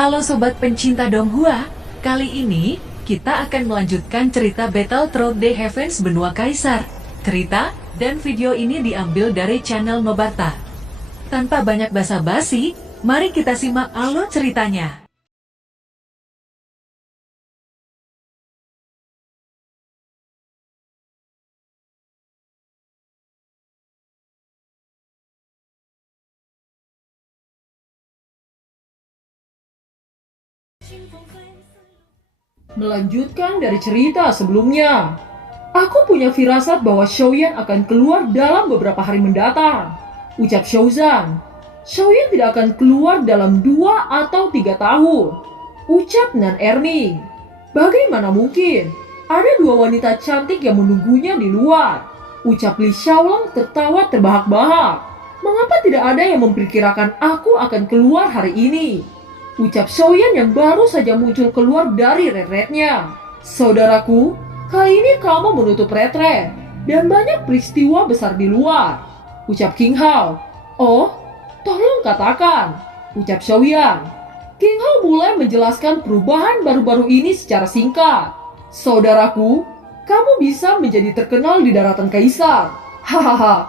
Halo sobat pencinta Donghua, kali ini kita akan melanjutkan cerita Battle Through the Heavens Benua Kaisar. Cerita dan video ini diambil dari channel Mebarta. Tanpa banyak basa-basi, mari kita simak alur ceritanya. Melanjutkan dari cerita sebelumnya, aku punya firasat bahwa Xiaoyan akan keluar dalam beberapa hari mendatang. Ucap Xiaozan. Xiaoyan tidak akan keluar dalam 2 atau 3 tahun. Ucap Nan Erming. Bagaimana mungkin? Ada 2 wanita cantik yang menunggunya di luar. Ucap Li Xiaolong tertawa terbahak-bahak. Mengapa tidak ada yang memperkirakan aku akan keluar hari ini? Ucap Xiaoyan yang baru saja muncul keluar dari retretnya. Saudaraku, kali ini kamu menutup retret dan banyak peristiwa besar di luar. Ucap King Hao. Oh, tolong katakan. Ucap Xiaoyan. King Hao mulai menjelaskan perubahan baru-baru ini secara singkat. Saudaraku, kamu bisa menjadi terkenal di daratan Kaisar. Hahaha.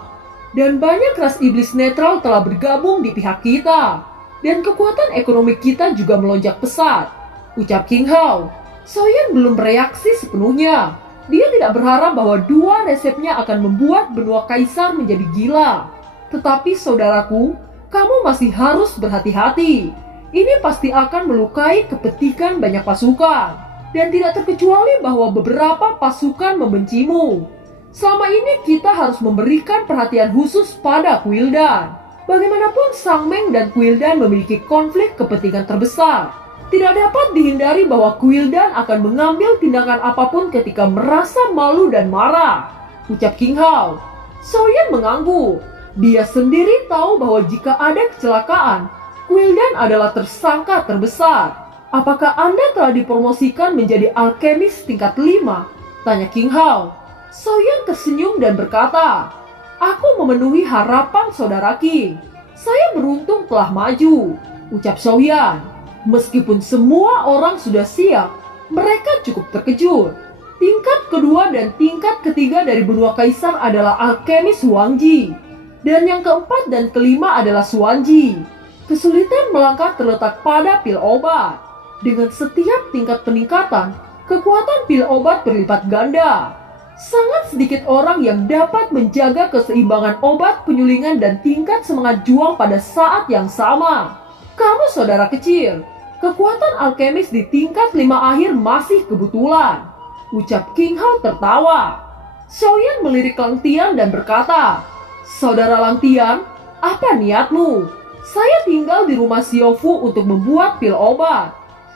Dan banyak ras iblis netral telah bergabung di pihak kita. Dan kekuatan ekonomi kita juga melonjak pesat. Ucap King Hao. Xiaoyan belum bereaksi sepenuhnya. Dia tidak berharap bahwa 2 resepnya akan membuat benua Kaisar menjadi gila. Tetapi saudaraku, kamu masih harus berhati-hati. Ini pasti akan melukai kepetikan banyak pasukan. Dan tidak terkecuali bahwa beberapa pasukan membencimu. Selama ini kita harus memberikan perhatian khusus pada Quildan. Bagaimanapun Sang Meng dan Quildan memiliki konflik kepentingan terbesar. Tidak dapat dihindari bahwa Quildan akan mengambil tindakan apapun ketika merasa malu dan marah. Ucap King Hao. Xiaoyan mengangguk. Dia sendiri tahu bahwa jika ada kecelakaan, Quildan adalah tersangka terbesar. Apakah Anda telah dipromosikan menjadi alkemis tingkat 5? Tanya King Hao. Xiaoyan tersenyum dan berkata, aku memenuhi harapan saudara King. Saya beruntung telah maju. Ucap Xiaoyan. Meskipun semua orang sudah siap, mereka cukup terkejut. Tingkat kedua dan tingkat ketiga dari benua Kaisar adalah alkemis Huangji. Dan yang keempat dan kelima adalah Xuanji. Kesulitan melangkah terletak pada pil obat. Dengan setiap tingkat peningkatan, kekuatan pil obat berlipat ganda. Sangat sedikit orang yang dapat menjaga keseimbangan obat penyulingan dan tingkat semangat juang pada saat yang sama. Kamu saudara kecil, kekuatan alkemis di tingkat 5 akhir masih kebetulan. Ucap King Hao tertawa. Xiaoyan melirik Lang Tian dan berkata, saudara Lang Tian, apa niatmu? Saya tinggal di rumah Xiaofu untuk membuat pil obat.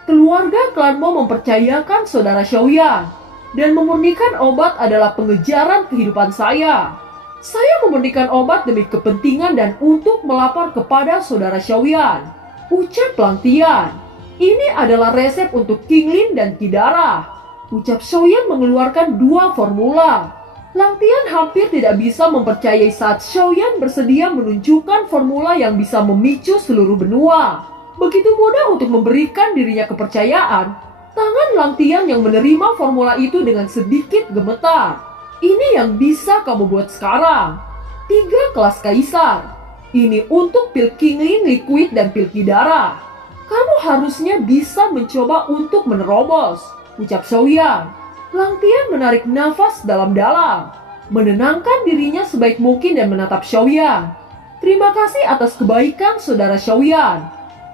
Keluarga klan Mo mempercayakan saudara Xiaoyan. Dan memurnikan obat adalah pengejaran kehidupan saya. Saya memurnikan obat demi kepentingan dan untuk melapor kepada saudara Xiaoyan. Ucap Lang Tian. Ini adalah resep untuk King Lin dan Kidara. Ucap Xiaoyan mengeluarkan 2 formula. Lang Tian hampir tidak bisa mempercayai saat Xiaoyan bersedia menunjukkan formula yang bisa memicu seluruh benua. Begitu mudah untuk memberikan dirinya kepercayaan. Tangan Lang Tian yang menerima formula itu dengan sedikit gemetar. Ini yang bisa kamu buat sekarang. 3 kelas Kaisar. Ini untuk pil King Lin Liquid dan pil Kidara. Kamu harusnya bisa mencoba untuk menerobos. Ucap Xiaoyan. Lang Tian menarik nafas dalam-dalam. Menenangkan dirinya sebaik mungkin dan menatap Xiaoyan. Terima kasih atas kebaikan saudara Xiaoyan.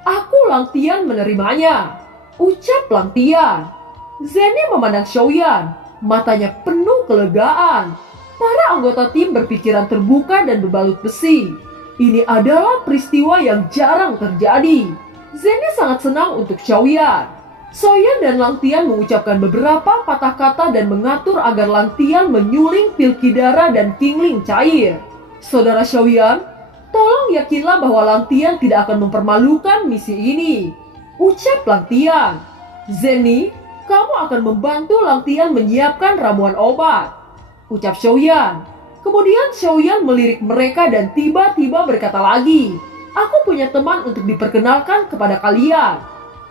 Aku Lang Tian menerimanya. Ucap Lang Tian. Zeni memandang Xiaoyan. Matanya penuh kelegaan. Para anggota tim berpikiran terbuka dan berbalut besi. Ini adalah peristiwa yang jarang terjadi. Zeni sangat senang untuk Xiaoyan. Xiaoyan dan Lang Tian mengucapkan beberapa patah kata dan mengatur agar Lang Tian menyuling pil Kidara dan King Lin cair. Saudara Xiaoyan, tolong yakinlah bahwa Lang Tian tidak akan mempermalukan misi ini. Ucap Lang Tian. Zeni, kamu akan membantu Lang Tian menyiapkan ramuan obat. Ucap Xiaoyan. Kemudian Xiaoyan melirik mereka dan tiba-tiba berkata lagi, aku punya teman untuk diperkenalkan kepada kalian.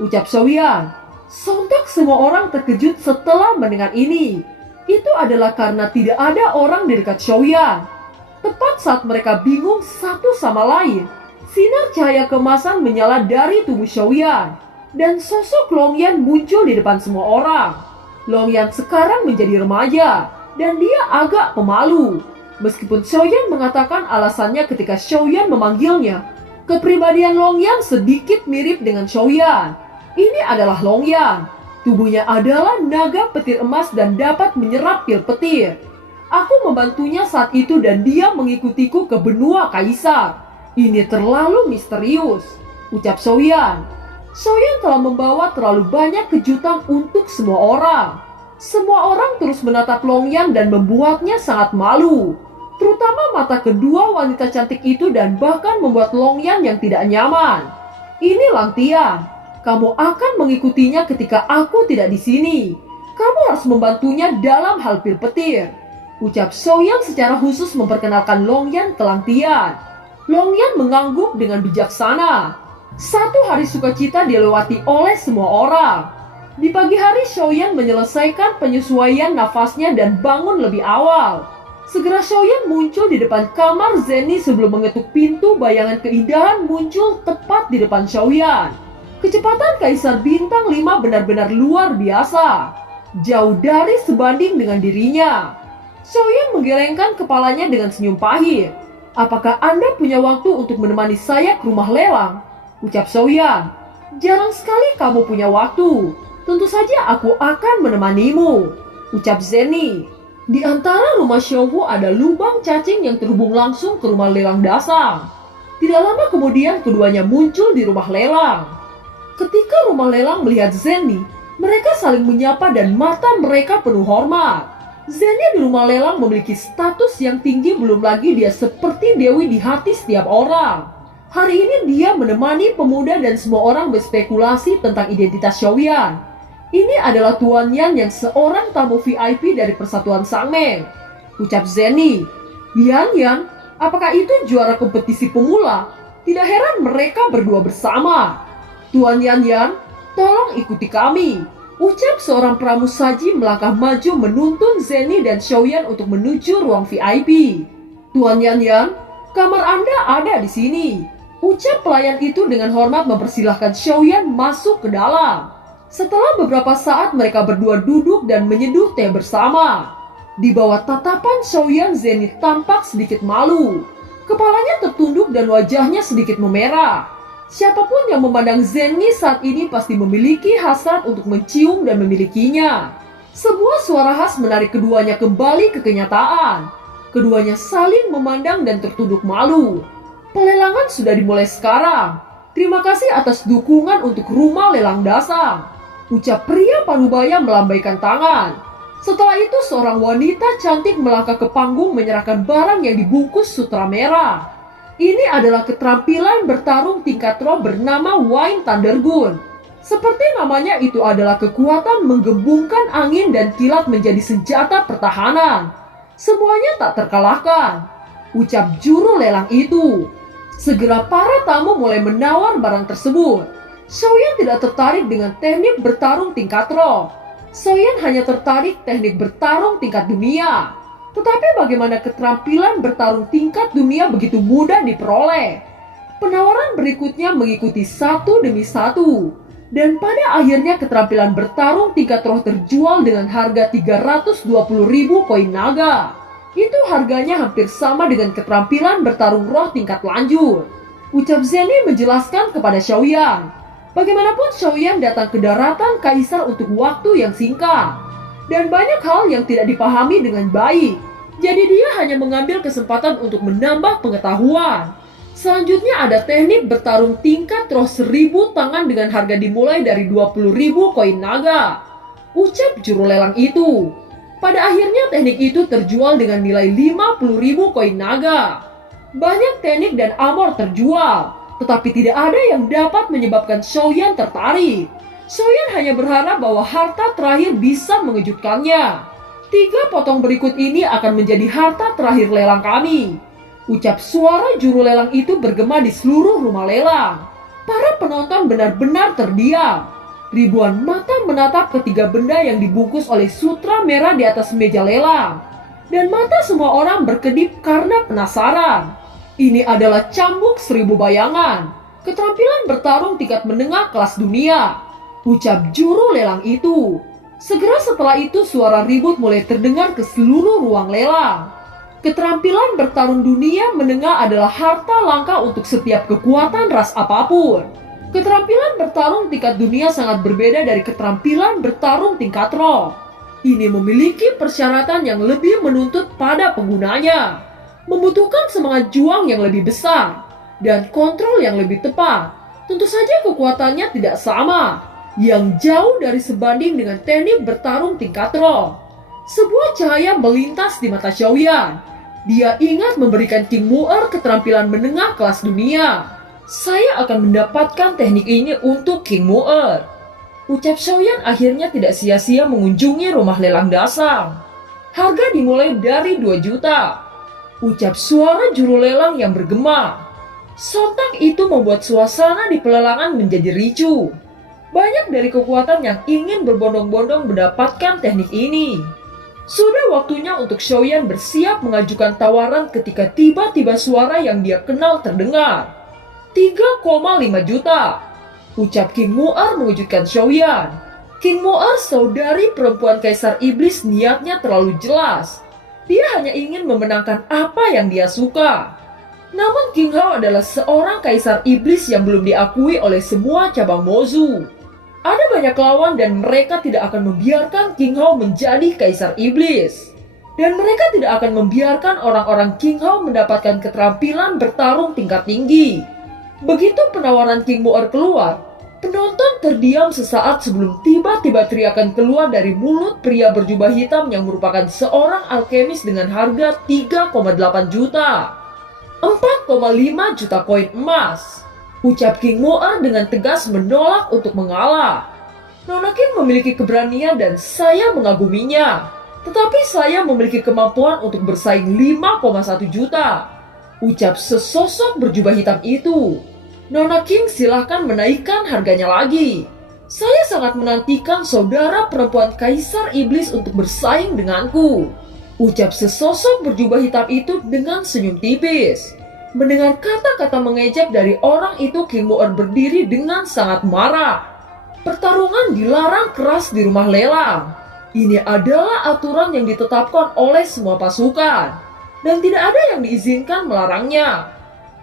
ucap Xiaoyan. Sontak semua orang terkejut setelah mendengar ini. Itu adalah karena tidak ada orang di dekat Xiaoyan. Tepat saat mereka bingung satu sama lain, sinar cahaya kemasan menyala dari tubuh Xiaoyan, dan sosok Longyan muncul di depan semua orang. Longyan sekarang menjadi remaja, dan dia agak pemalu. Meskipun Xiaoyan mengatakan alasannya ketika Xiaoyan memanggilnya, kepribadian Longyan sedikit mirip dengan Xiaoyan. Ini adalah Longyan. Tubuhnya adalah naga petir emas dan dapat menyerap pil petir. Aku membantunya saat itu dan dia mengikutiku ke benua Kaisar. Ini terlalu misterius, ucap Xiaoyan. Xiaoyan telah membawa terlalu banyak kejutan untuk semua orang. Semua orang terus menatap Longyan dan membuatnya sangat malu. Terutama mata kedua wanita cantik itu dan bahkan membuat Longyan yang tidak nyaman. Ini Langtian, kamu akan mengikutinya ketika aku tidak di sini. Kamu harus membantunya dalam hal pil petir, ucap Xiaoyan secara khusus memperkenalkan Longyan ke Langtian. Longyan mengangguk dengan bijaksana. Satu hari sukacita dilewati oleh semua orang. Di pagi hari Xiaoyan menyelesaikan penyesuaian nafasnya dan bangun lebih awal. Segera Xiaoyan muncul di depan kamar Zenny sebelum mengetuk pintu. Bayangan keindahan muncul tepat di depan Xiaoyan. Kecepatan Kaisar Bintang 5 benar-benar luar biasa, jauh dari sebanding dengan dirinya. Xiaoyan menggelengkan kepalanya dengan senyum pahit. Apakah Anda punya waktu untuk menemani saya ke rumah lelang? Ucap Xiaoyan. Jarang sekali kamu punya waktu. Tentu saja aku akan menemanimu, ucap Zenny. Di antara rumah Xiaowu ada lubang cacing yang terhubung langsung ke rumah lelang dasar. Tidak lama kemudian keduanya muncul di rumah lelang. Ketika rumah lelang melihat Zenny, mereka saling menyapa dan mata mereka penuh hormat. Zenny di rumah lelang memiliki status yang tinggi, belum lagi dia seperti dewi di hati setiap orang. Hari ini dia menemani pemuda dan semua orang berspekulasi tentang identitas Xiaoyan. Ini adalah Tuan Yan yang seorang tamu VIP dari Persatuan Sangmeng, ucap Zenny. Yan, apakah itu juara kompetisi pemula? Tidak heran mereka berdua bersama. Tuan Yan, tolong ikuti kami, ucap seorang pramusaji melangkah maju menuntun Zenny dan Xiaoyan untuk menuju ruang VIP. Tuan Yan, kamar Anda ada di sini, ucap pelayan itu dengan hormat mempersilahkan Xiaoyan masuk ke dalam. Setelah beberapa saat mereka berdua duduk dan menyeduh teh bersama. Di bawah tatapan Xiaoyan, Zenny tampak sedikit malu. Kepalanya tertunduk dan wajahnya sedikit memerah. Siapapun yang memandang Zenny saat ini pasti memiliki hasrat untuk mencium dan memilikinya. Sebuah suara khas menarik keduanya kembali ke kenyataan. Keduanya saling memandang dan tertunduk malu. Pelelangan sudah dimulai sekarang. Terima kasih atas dukungan untuk rumah lelang dasar, ucap pria Parubaya melambaikan tangan. Setelah itu seorang wanita cantik melangkah ke panggung menyerahkan barang yang dibungkus sutra merah. Ini adalah keterampilan bertarung tingkat roh bernama Wine Thundergun. Seperti namanya, itu adalah kekuatan menggembungkan angin dan kilat menjadi senjata pertahanan. Semuanya tak terkalahkan, ucap juru lelang itu. Segera para tamu mulai menawar barang tersebut. Xiaoyan tidak tertarik dengan teknik bertarung tingkat roh. Xiaoyan hanya tertarik teknik bertarung tingkat dunia. Tetapi bagaimana keterampilan bertarung tingkat dunia begitu mudah diperoleh? Penawaran berikutnya mengikuti satu demi satu. Dan pada akhirnya keterampilan bertarung tingkat roh terjual dengan harga 320.000 koin naga. Itu harganya hampir sama dengan keterampilan bertarung roh tingkat lanjut, ucap Zenny menjelaskan kepada Xiaoyan. Bagaimanapun Xiaoyan datang ke daratan Kaisar untuk waktu yang singkat. Dan banyak hal yang tidak dipahami dengan baik. Jadi dia hanya mengambil kesempatan untuk menambah pengetahuan. Selanjutnya ada teknik bertarung tingkat roh 1000 tangan dengan harga dimulai dari 20.000 koin naga, ucap juru lelang itu. Pada akhirnya teknik itu terjual dengan nilai 50.000 koin naga. Banyak teknik dan armor terjual, tetapi tidak ada yang dapat menyebabkan Xiaoyan tertarik. Xiaoyan hanya berharap bahwa harta terakhir bisa mengejutkannya. 3 potong berikut ini akan menjadi harta terakhir lelang kami, ucap suara juru lelang itu bergema di seluruh rumah lelang. Para penonton benar-benar terdiam. Ribuan mata menatap ketiga benda yang dibungkus oleh sutra merah di atas meja lelang. Dan mata semua orang berkedip karena penasaran. Ini adalah cambuk 1000 bayangan. Keterampilan bertarung tingkat menengah kelas dunia. Ucap juru lelang itu. Segera setelah itu suara ribut mulai terdengar ke seluruh ruang lelang. Keterampilan bertarung dunia menengah adalah harta langka untuk setiap kekuatan ras apapun. Keterampilan bertarung tingkat dunia sangat berbeda dari keterampilan bertarung tingkat roh. Ini memiliki persyaratan yang lebih menuntut pada penggunanya. Membutuhkan semangat juang yang lebih besar dan kontrol yang lebih tepat. Tentu saja kekuatannya tidak sama, yang jauh dari sebanding dengan teknik bertarung tingkat roh. Sebuah cahaya melintas di mata Xiaoyan. Dia ingat memberikan King Mu'er keterampilan menengah kelas dunia. Saya akan mendapatkan teknik ini untuk King Mu'er. Ucap Xiaoyan akhirnya tidak sia-sia mengunjungi rumah lelang dasar. Harga dimulai dari 2 juta. Ucap suara juru lelang yang bergema. Sontak itu membuat suasana di pelelangan menjadi ricuh. Banyak dari kekuatan yang ingin berbondong-bondong mendapatkan teknik ini. Sudah waktunya untuk Xiaoyan bersiap mengajukan tawaran ketika tiba-tiba suara yang dia kenal terdengar. 3,5 juta. Ucap King Mu'er mengejutkan Xiaoyan. King Mu'er, saudari perempuan Kaisar Iblis, niatnya terlalu jelas. Dia hanya ingin memenangkan apa yang dia suka. Namun King Hao adalah seorang Kaisar Iblis yang belum diakui oleh semua cabang Mozu. Ada banyak lawan dan mereka tidak akan membiarkan King Hao menjadi Kaisar Iblis. Dan mereka tidak akan membiarkan orang-orang King Hao mendapatkan keterampilan bertarung tingkat tinggi. Begitu penawaran King Mu'er keluar, penonton terdiam sesaat sebelum tiba-tiba teriakan keluar dari mulut pria berjubah hitam yang merupakan seorang alkemis dengan harga 3,8 juta. 4,5 juta koin emas. Ucap King Mu'er dengan tegas menolak untuk mengalah. Nona King memiliki keberanian dan saya mengaguminya. Tetapi saya memiliki kemampuan untuk bersaing 5,1 juta. Ucap sesosok berjubah hitam itu. Nona King, silahkan menaikkan harganya lagi. Saya sangat menantikan saudara perempuan Kaisar Iblis untuk bersaing denganku. Ucap sesosok berjubah hitam itu dengan senyum tipis. Mendengar kata-kata mengejek dari orang itu, King Mu'er berdiri dengan sangat marah. Pertarungan dilarang keras di rumah lelang. Ini adalah aturan yang ditetapkan oleh semua pasukan. Dan tidak ada yang diizinkan melarangnya.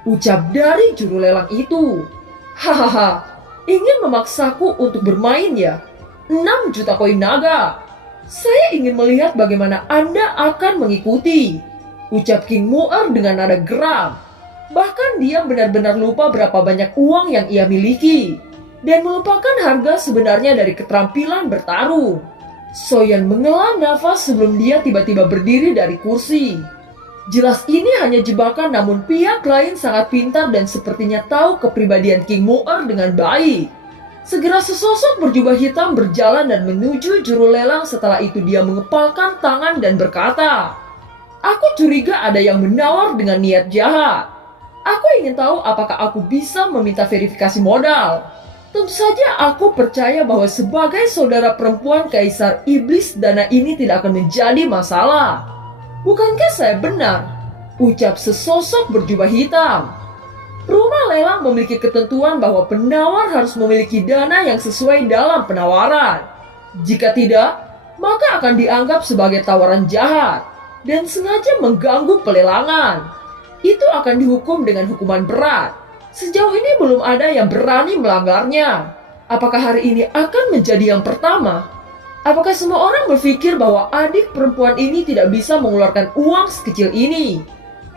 Ucap dari juru lelang itu. Hahaha, ingin memaksaku untuk bermain ya? 6 juta koin naga. Saya ingin melihat bagaimana Anda akan mengikuti. Ucap King Mu'er dengan nada geram. Bahkan dia benar-benar lupa berapa banyak uang yang ia miliki. Dan melupakan harga sebenarnya dari keterampilan bertarung. Xiaoyan menghela nafas sebelum dia tiba-tiba berdiri dari kursi. Jelas ini hanya jebakan, namun pihak lain sangat pintar dan sepertinya tahu kepribadian King Mu'er dengan baik. Segera sesosok berjubah hitam berjalan dan menuju juru lelang. Setelah itu dia mengepalkan tangan dan berkata, "Aku curiga ada yang menawar dengan niat jahat. Aku ingin tahu apakah aku bisa meminta verifikasi modal. Tentu saja aku percaya bahwa sebagai saudara perempuan Kaisar Iblis, dana ini tidak akan menjadi masalah. Bukankah saya benar?" Ucap sesosok berjubah hitam. Rumah lelang memiliki ketentuan bahwa penawar harus memiliki dana yang sesuai dalam penawaran. Jika tidak, maka akan dianggap sebagai tawaran jahat dan sengaja mengganggu pelelangan. Itu akan dihukum dengan hukuman berat. Sejauh ini belum ada yang berani melanggarnya. Apakah hari ini akan menjadi yang pertama? Apakah semua orang berpikir bahwa adik perempuan ini tidak bisa mengeluarkan uang sekecil ini?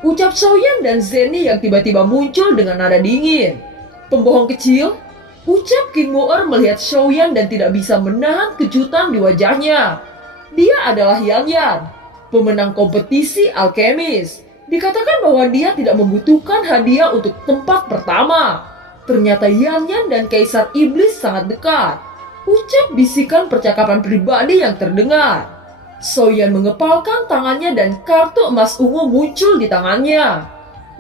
Ucap Xiaoyan dan Zeni yang tiba-tiba muncul dengan nada dingin. Pembohong kecil? Ucap King Mu'er melihat Xiaoyan dan tidak bisa menahan kejutan di wajahnya. Dia adalah Yan Yan, pemenang kompetisi alkemis. Dikatakan bahwa dia tidak membutuhkan hadiah untuk tempat pertama. Ternyata Yan Yan dan Kaisar Iblis sangat dekat. Ucap bisikan percakapan pribadi yang terdengar. Xiaoyan mengepalkan tangannya dan kartu emas ungu muncul di tangannya.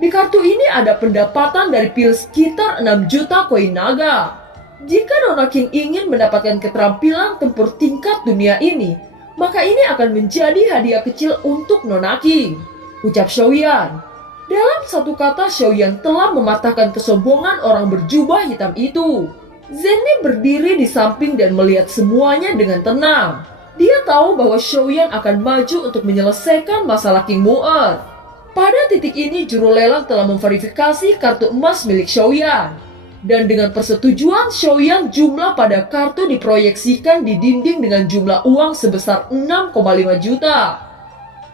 Di kartu ini ada pendapatan dari pil sekitar 6 juta koin naga. Jika Nona King ingin mendapatkan keterampilan tempur tingkat dunia ini, maka ini akan menjadi hadiah kecil untuk Nona King, ucap Xiaoyan. Dalam satu kata, Xiaoyan telah mematahkan kesombongan orang berjubah hitam itu. Zenny berdiri di samping dan melihat semuanya dengan tenang. Dia tahu bahwa Xiaoyan akan maju untuk menyelesaikan masalah King Mu'er. Pada titik ini, juru lelang telah memverifikasi kartu emas milik Xiaoyan. Dan dengan persetujuan Xiaoyan, jumlah pada kartu diproyeksikan di dinding dengan jumlah uang sebesar 6,5 juta.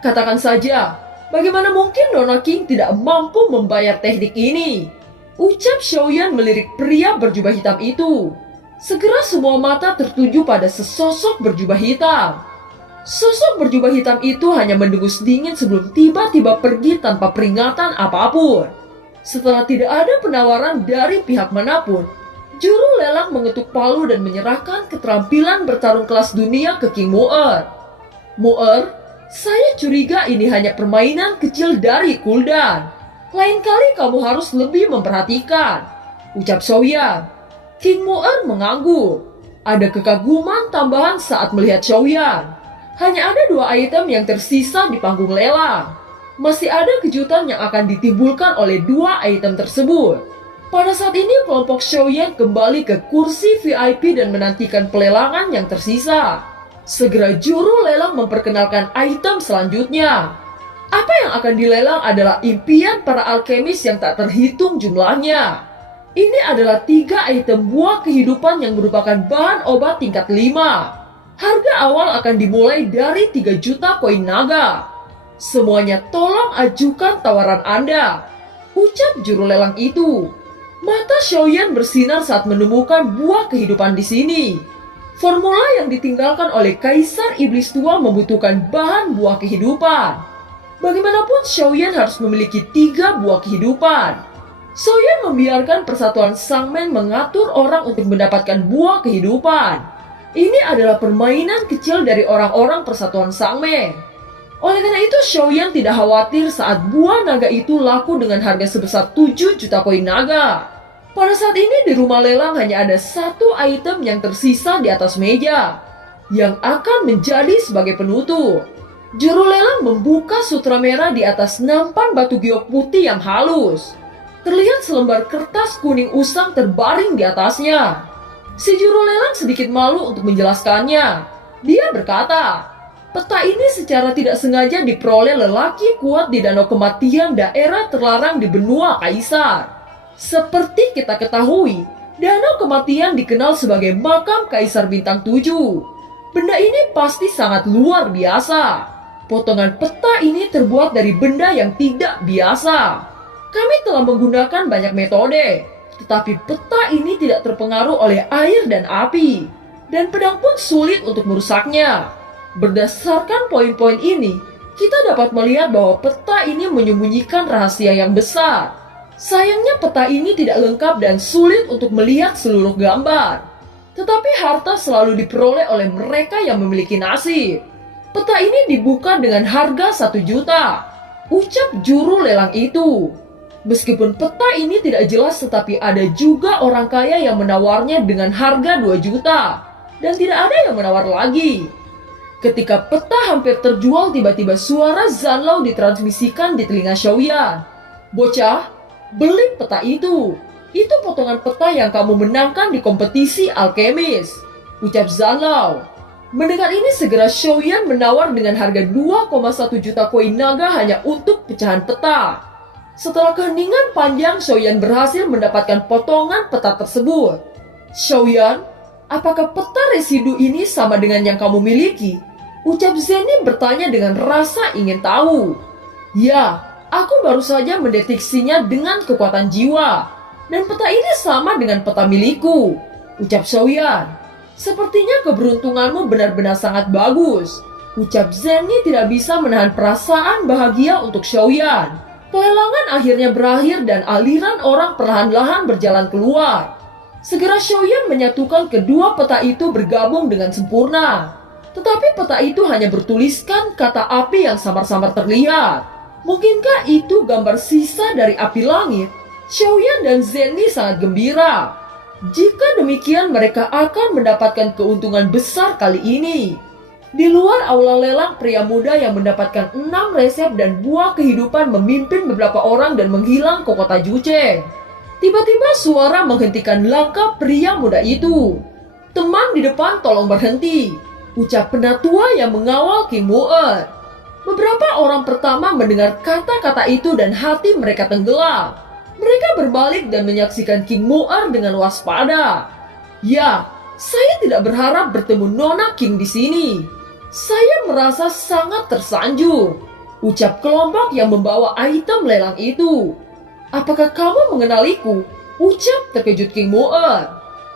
Katakan saja, bagaimana mungkin Nona King tidak mampu membayar teknik ini? Ucap Xiaoyan melirik pria berjubah hitam itu. Segera semua mata tertuju pada sesosok berjubah hitam. Sosok berjubah hitam itu hanya mendengus dingin sebelum tiba-tiba pergi tanpa peringatan apapun. Setelah tidak ada penawaran dari pihak manapun, juru lelang mengetuk palu dan menyerahkan keterampilan bertarung kelas dunia ke King Mu'er. Mu'er, saya curiga ini hanya permainan kecil dari Kuldan. Lain kali kamu harus lebih memperhatikan, ucap Xiaoyan. King Mu'er mengangguk. Ada kekaguman tambahan saat melihat Xiaoyan. Hanya ada 2 item yang tersisa di panggung lelang. Masih ada kejutan yang akan ditimbulkan oleh 2 item tersebut. Pada saat ini kelompok Xiaoyan kembali ke kursi VIP dan menantikan pelelangan yang tersisa. Segera juru lelang memperkenalkan item selanjutnya. Apa yang akan dilelang adalah impian para alkemis yang tak terhitung jumlahnya. Ini adalah 3 item buah kehidupan yang merupakan bahan obat tingkat 5. Harga awal akan dimulai dari 3 juta koin naga. Semuanya tolong ajukan tawaran Anda, ucap juru lelang itu. Mata Xiaoyan bersinar saat menemukan buah kehidupan di sini. Formula yang ditinggalkan oleh Kaisar Iblis Tua membutuhkan bahan buah kehidupan. Bagaimanapun Xiaoyan harus memiliki 3 buah kehidupan. Xiaoyan membiarkan persatuan Sangmen mengatur orang untuk mendapatkan buah kehidupan. Ini adalah permainan kecil dari orang-orang persatuan Sangmen. Oleh karena itu, Xiaoyan tidak khawatir saat buah naga itu laku dengan harga sebesar 7 juta koin naga. Pada saat ini di rumah lelang hanya ada 1 item yang tersisa di atas meja, yang akan menjadi sebagai penutup. Juru lelang membuka sutra merah di atas nampan batu giok putih yang halus. Terlihat selembar kertas kuning usang terbaring di atasnya. Si juru lelang sedikit malu untuk menjelaskannya. Dia berkata, peta ini secara tidak sengaja diperoleh lelaki kuat di danau kematian daerah terlarang di benua Kaisar. Seperti kita ketahui, danau kematian dikenal sebagai makam Kaisar Bintang 7. Benda ini pasti sangat luar biasa. Potongan peta ini terbuat dari benda yang tidak biasa. Kami telah menggunakan banyak metode, tetapi peta ini tidak terpengaruh oleh air dan api, dan pedang pun sulit untuk merusaknya. Berdasarkan poin-poin ini, kita dapat melihat bahwa peta ini menyembunyikan rahasia yang besar. Sayangnya peta ini tidak lengkap dan sulit untuk melihat seluruh gambar. Tetapi harta selalu diperoleh oleh mereka yang memiliki nasib. Peta ini dibuka dengan harga 1 juta, ucap juru lelang itu. Meskipun peta ini tidak jelas, tetapi ada juga orang kaya yang menawarnya dengan harga 2 juta. Dan tidak ada yang menawar lagi. Ketika peta hampir terjual, tiba-tiba suara Zanlao ditransmisikan di telinga Xiaoyan. Bocah, beli peta itu. Itu potongan peta yang kamu menangkan di kompetisi alkemis, ucap Zanlao. Mendengar ini segera Xiaoyan menawar dengan harga 2,1 juta koin naga hanya untuk pecahan peta. Setelah keheningan panjang, Xiaoyan berhasil mendapatkan potongan peta tersebut. Xiaoyan, apakah peta residu ini sama dengan yang kamu miliki? Ucap Zenny bertanya dengan rasa ingin tahu. Ya, aku baru saja mendeteksinya dengan kekuatan jiwa. Dan peta ini sama dengan peta milikku, ucap Xiaoyan. Sepertinya keberuntunganmu benar-benar sangat bagus. Ucap Zenny tidak bisa menahan perasaan bahagia untuk Xiaoyan. Pelelangan akhirnya berakhir dan aliran orang perlahan-lahan berjalan keluar. Segera Xiaoyan menyatukan kedua peta itu bergabung dengan sempurna. Tetapi peta itu hanya bertuliskan kata api yang samar-samar terlihat. Mungkinkah itu gambar sisa dari api langit? Xiaoyan dan Zenny sangat gembira. Jika demikian, mereka akan mendapatkan keuntungan besar kali ini. Di luar aula lelang, pria muda yang mendapatkan 6 resep dan buah kehidupan memimpin beberapa orang dan menghilang ke kota Jucheng. Tiba-tiba suara menghentikan langkah pria muda itu. "Teman di depan, tolong berhenti," ucap penatua yang mengawal King Mu'er. Beberapa orang pertama mendengar kata-kata itu dan hati mereka tenggelam. Mereka berbalik dan menyaksikan King Mu'er dengan waspada. "Ya, saya tidak berharap bertemu Nona King di sini. Saya merasa sangat tersanjung," ucap kelompok yang membawa item lelang itu. "Apakah kamu mengenaliku?" ucap terkejut King Mu'er.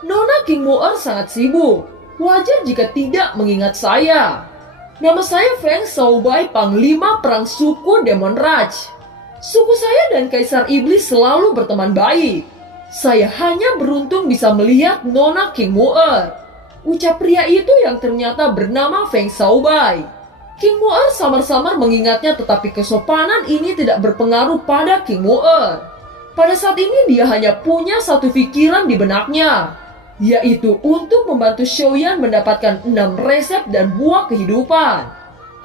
"Nona King Mu'er sangat sibuk. Wajar jika tidak mengingat saya. Nama saya Feng Shaobai, Panglima Perang Suku Demon Raj. Suku saya dan Kaisar Iblis selalu berteman baik. Saya hanya beruntung bisa melihat Nona King Mu'er," ucap pria itu yang ternyata bernama Feng Shaobai. King Mu'er samar-samar mengingatnya, tetapi kesopanan ini tidak berpengaruh pada King Mu'er. Pada saat ini dia hanya punya satu pikiran di benaknya, yaitu untuk membantu Xiaoyan mendapatkan 6 resep dan buah kehidupan.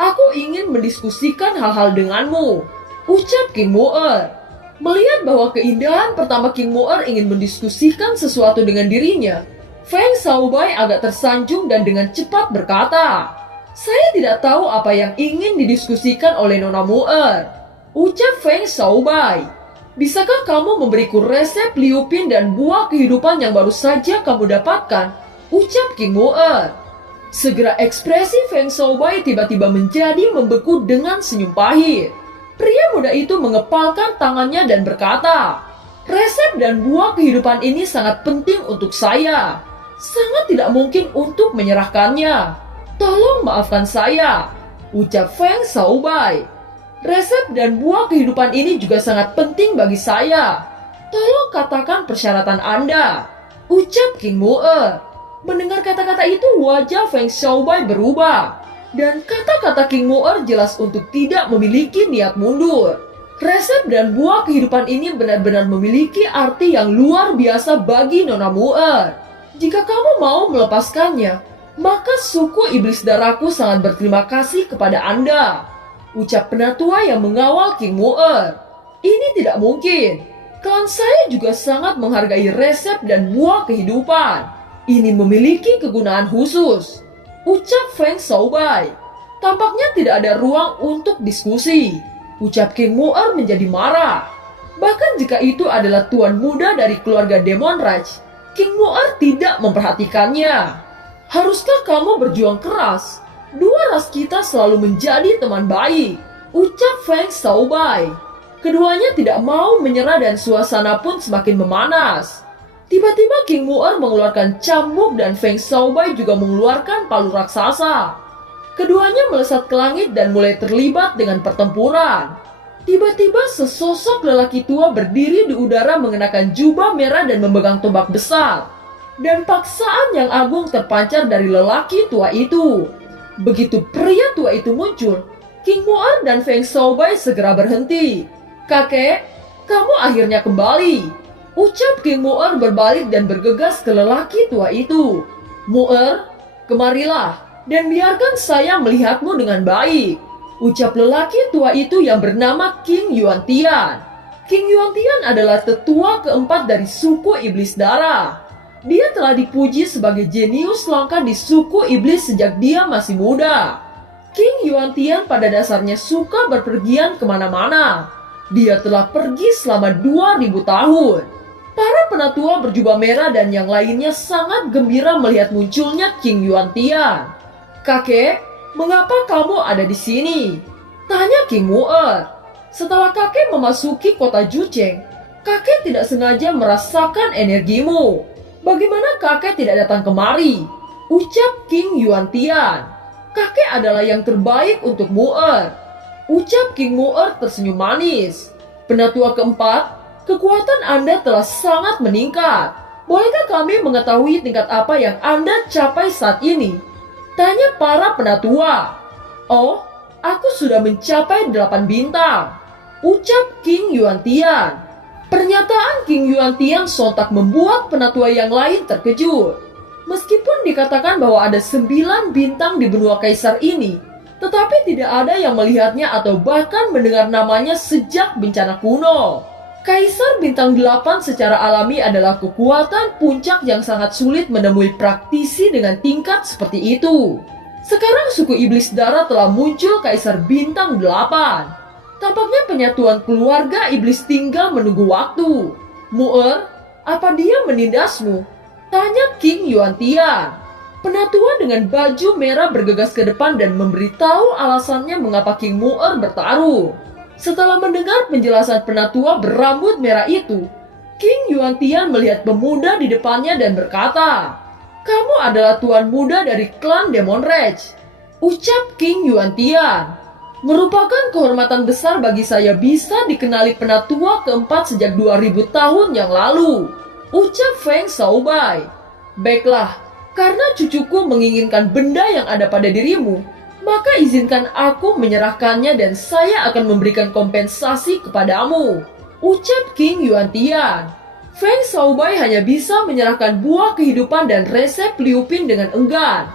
"Aku ingin mendiskusikan hal-hal denganmu," ucap King Mu'er. Melihat bahwa keindahan pertama King Mu'er ingin mendiskusikan sesuatu dengan dirinya, Feng Shaobai agak tersanjung dan dengan cepat berkata, "Saya tidak tahu apa yang ingin didiskusikan oleh Nona Mu'er," ucap Feng Shaobai. "Bisakah kamu memberiku resep liupin dan buah kehidupan yang baru saja kamu dapatkan?" ucap King Mu'er. Segera ekspresi Feng Shaobai tiba-tiba menjadi membeku dengan senyum pahit. Pria muda itu mengepalkan tangannya dan berkata, "Resep dan buah kehidupan ini sangat penting untuk saya. Sangat tidak mungkin untuk menyerahkannya. Tolong maafkan saya," ucap Feng Shaobai. "Resep dan buah kehidupan ini juga sangat penting bagi saya. Tolong katakan persyaratan Anda," ucap King Mu'er. Mendengar kata-kata itu, wajah Feng Shaobai berubah. Dan kata-kata King Mu'er jelas untuk tidak memiliki niat mundur. Resep dan buah kehidupan ini benar-benar memiliki arti yang luar biasa bagi Nona Mu'er. Jika kamu mau melepaskannya, maka suku iblis darahku sangat berterima kasih kepada Anda, ucap penatua yang mengawal King Mu'er. "Ini tidak mungkin. Klan saya juga sangat menghargai resep dan buah kehidupan. Ini memiliki kegunaan khusus," ucap Feng Shaobai. Tampaknya tidak ada ruang untuk diskusi, ucap King Mu'er menjadi marah. Bahkan jika itu adalah tuan muda dari keluarga Demon Raj, King Mu'er tidak memperhatikannya. "Haruskah kamu berjuang keras? Dua ras kita selalu menjadi teman baik," ucap Feng Shaobai. Keduanya tidak mau menyerah dan suasana pun semakin memanas. Tiba-tiba King Mu'er mengeluarkan cambuk dan Feng Shaobai juga mengeluarkan palu raksasa. Keduanya melesat ke langit dan mulai terlibat dengan pertempuran. Tiba-tiba sesosok lelaki tua berdiri di udara mengenakan jubah merah dan memegang tombak besar. Dan paksaan yang agung terpancar dari lelaki tua itu. Begitu pria tua itu muncul, King Mu'er dan Feng Shaobai segera berhenti. "Kakek, kamu akhirnya kembali," ucap King Mu'er berbalik dan bergegas ke lelaki tua itu. "Mu'er, kemarilah dan biarkan saya melihatmu dengan baik," ucap lelaki tua itu yang bernama King Yuantian. King Yuantian adalah tetua keempat dari suku iblis darah. Dia telah dipuji sebagai jenius langka di suku iblis sejak dia masih muda. King Yuantian pada dasarnya suka berpergian kemana-mana. Dia telah pergi selama 2000 tahun. Para penatua berjubah merah dan yang lainnya sangat gembira melihat munculnya King Yuantian. "Kakek, mengapa kamu ada di sini?" tanya King Mu'er. "Setelah kakek memasuki kota Jucheng, kakek tidak sengaja merasakan energimu. Bagaimana kakek tidak datang kemari?" ucap King Yuantian. "Kakek adalah yang terbaik untuk Mu'er," ucap King Mu'er tersenyum manis. "Penatua keempat, kekuatan Anda telah sangat meningkat. Bolehkah kami mengetahui tingkat apa yang Anda capai saat ini?" tanya para penatua. "Oh, aku sudah mencapai 8 bintang. ucap King Yuantian. Pernyataan King Yuantian sontak membuat penatua yang lain terkejut. Meskipun dikatakan bahwa ada 9 bintang di benua kaisar ini, tetapi tidak ada yang melihatnya atau bahkan mendengar namanya sejak bencana kuno. Kaisar bintang 8 secara alami adalah kekuatan puncak yang sangat sulit menemui praktisi dengan tingkat seperti itu. Sekarang suku iblis darah telah muncul kaisar bintang 8. Tampaknya penyatuan keluarga iblis tinggal menunggu waktu. Mu'er, apa dia menindasmu? Tanya King Yuantian. Penatua dengan baju merah bergegas ke depan dan memberitahu alasannya mengapa King Mu'er bertaruh. Setelah mendengar penjelasan penatua berambut merah itu, King Yuantian melihat pemuda di depannya dan berkata, "Kamu adalah tuan muda dari klan Demon Rage," ucap King Yuantian. "Merupakan kehormatan besar bagi saya bisa dikenali penatua keempat sejak 2000 tahun yang lalu," ucap Feng Xiaobai. "Baiklah, karena cucuku menginginkan benda yang ada pada dirimu, maka izinkan aku menyerahkannya dan saya akan memberikan kompensasi kepadamu," ucap King Yuantian. Feng Xiaobai hanya bisa menyerahkan buah kehidupan dan resep Liu Pin dengan enggan.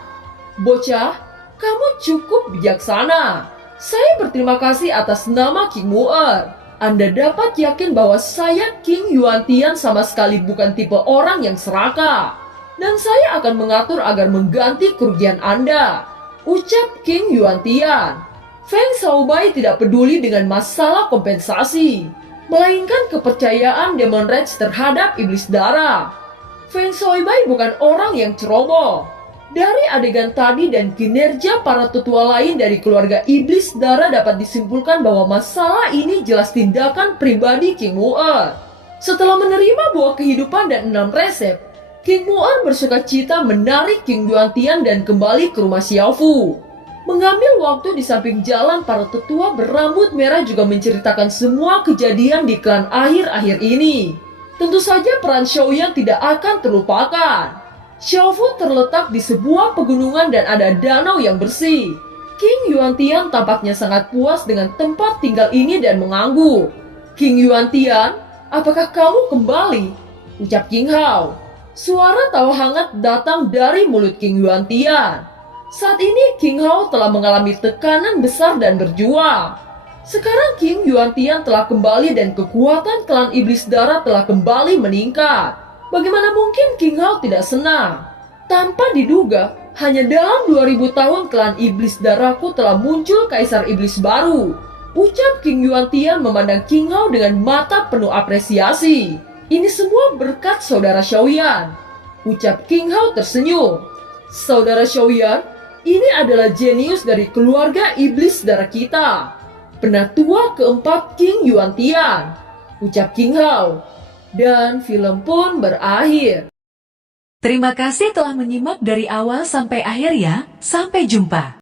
"Bocah, kamu cukup bijaksana. Saya berterima kasih atas nama King Mu'er. Anda dapat yakin bahwa saya King Yuantian sama sekali bukan tipe orang yang serakah. Dan saya akan mengatur agar mengganti kerugian Anda," ucap King Yuantian. Feng Xiaobai tidak peduli dengan masalah kompensasi, melainkan kepercayaan Demon Rage terhadap iblis darah. Feng Xiaobai bukan orang yang ceroboh. Dari adegan tadi dan kinerja para tetua lain dari keluarga iblis darah dapat disimpulkan bahwa masalah ini jelas tindakan pribadi King Mu'er. Setelah menerima buah kehidupan dan 6 resep, King Mu'er bersuka cita menarik King Yuantian dan kembali ke rumah Xiaofu. Mengambil waktu di samping jalan, para tetua berambut merah juga menceritakan semua kejadian di klan akhir-akhir ini. Tentu saja peran Xiaoyan tidak akan terlupakan. Xiaofu terletak di sebuah pegunungan dan ada danau yang bersih. King Yuantian tampaknya sangat puas dengan tempat tinggal ini dan mengangguk. "King Yuantian, apakah kamu kembali?" ucap King Hao. Suara tawa hangat datang dari mulut King Yuantian. Saat ini King Hao telah mengalami tekanan besar dan berjuang. Sekarang King Yuantian telah kembali dan kekuatan klan iblis darah telah kembali meningkat. Bagaimana mungkin King Hao tidak senang? Tanpa diduga, hanya dalam 2000 tahun klan iblis darahku telah muncul kaisar iblis baru, ucap King Yuantian memandang King Hao dengan mata penuh apresiasi. "Ini semua berkat saudara Xiaoyan," ucap King Hao tersenyum. "Saudara Xiaoyan, ini adalah jenius dari keluarga iblis darah kita, penatua keempat King Yuantian," ucap King Hao. Dan film pun berakhir. Terima kasih telah menyimak dari awal sampai akhir ya. Sampai jumpa.